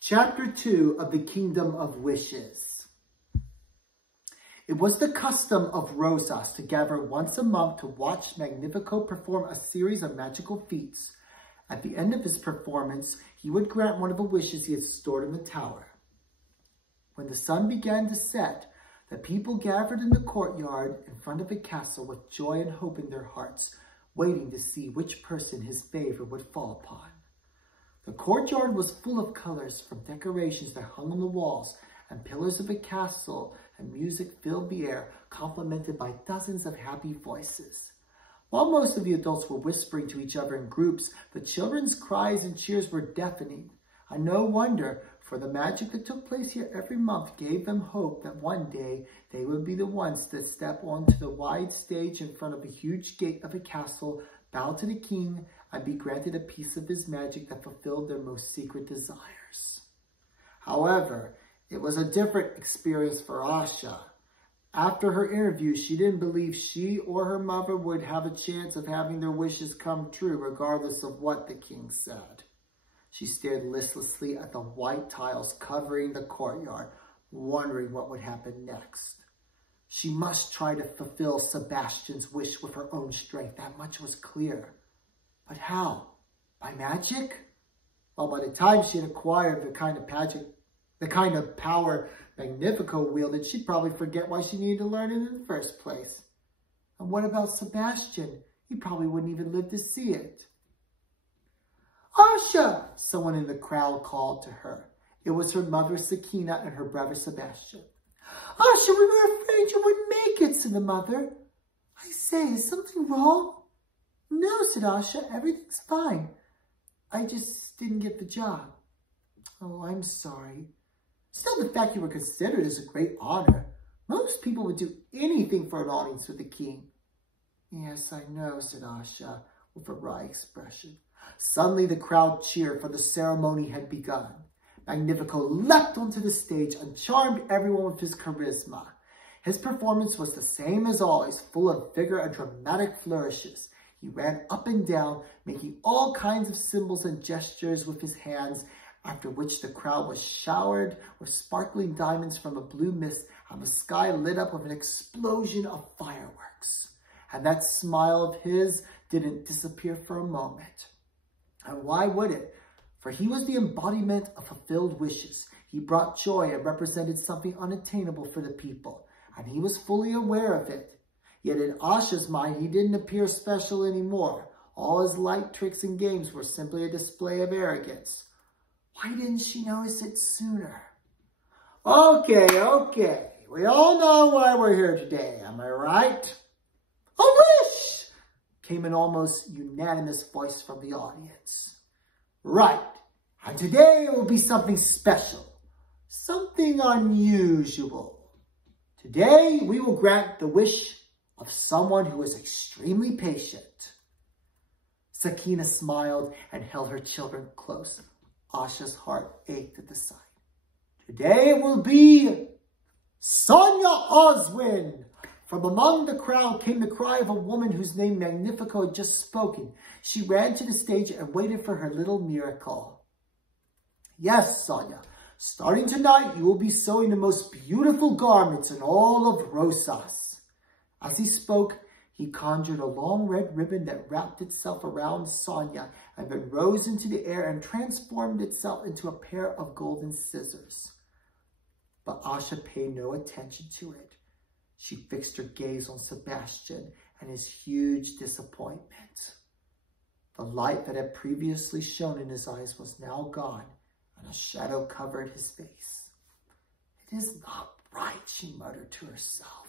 Chapter 2 of the Kingdom of Wishes. It was the custom of Rosas to gather once a month to watch Magnifico perform a series of magical feats. At the end of his performance, he would grant one of the wishes he had stored in the tower. When the sun began to set, the people gathered in the courtyard in front of the castle with joy and hope in their hearts, waiting to see which person his favor would fall upon. The courtyard was full of colors from decorations that hung on the walls and pillars of the castle, and music filled the air, complemented by dozens of happy voices. While most of the adults were whispering to each other in groups, the children's cries and cheers were deafening. And no wonder, for the magic that took place here every month gave them hope that one day they would be the ones to step onto the wide stage in front of the huge gate of the castle, bow to the king, and be granted a piece of his magic that fulfilled their most secret desires. However, it was a different experience for Asha. After her interview, she didn't believe she or her mother would have a chance of having their wishes come true, regardless of what the king said. She stared listlessly at the white tiles covering the courtyard, wondering what would happen next. She must try to fulfill Sebastian's wish with her own strength. That much was clear. But how? By magic? Well, by the time she had acquired the kind of power Magnifico wielded, she'd probably forget why she needed to learn it in the first place. And what about Sebastian? He probably wouldn't even live to see it. Asha! Someone in the crowd called to her. It was her mother, Sakina, and her brother, Sebastian. Asha, we were afraid you wouldn't make it, said the mother. I say, is something wrong? No, said Asha, everything's fine. I just didn't get the job. Oh, I'm sorry. Still, the fact you were considered is a great honor. Most people would do anything for an audience with the king. Yes, I know, said Asha, with a wry expression. Suddenly, the crowd cheered, for the ceremony had begun. Magnifico leapt onto the stage and charmed everyone with his charisma. His performance was the same as always, full of vigor and dramatic flourishes. He ran up and down, making all kinds of symbols and gestures with his hands, after which the crowd was showered with sparkling diamonds from a blue mist, and the sky lit up with an explosion of fireworks. And that smile of his didn't disappear for a moment. And why would it? For he was the embodiment of fulfilled wishes. He brought joy and represented something unattainable for the people, and he was fully aware of it. Yet in Asha's mind, he didn't appear special anymore. All his light tricks and games were simply a display of arrogance. Why didn't she notice it sooner? Okay. We all know why we're here today, am I right? A wish! Came an almost unanimous voice from the audience. Right. And today it will be something special. Something unusual. Today we will grant the wish of someone who is extremely patient. Sakina smiled and held her children close. Asha's heart ached at the sight. Today it will be Sonia Oswin. From among the crowd came the cry of a woman whose name Magnifico had just spoken. She ran to the stage and waited for her little miracle. Yes, Sonia, starting tonight you will be sewing the most beautiful garments in all of Rosas. As he spoke, he conjured a long red ribbon that wrapped itself around Sonia and then rose into the air and transformed itself into a pair of golden scissors. But Asha paid no attention to it. She fixed her gaze on Sebastian and his huge disappointment. The light that had previously shone in his eyes was now gone, and a shadow covered his face. It is not right, she muttered to herself.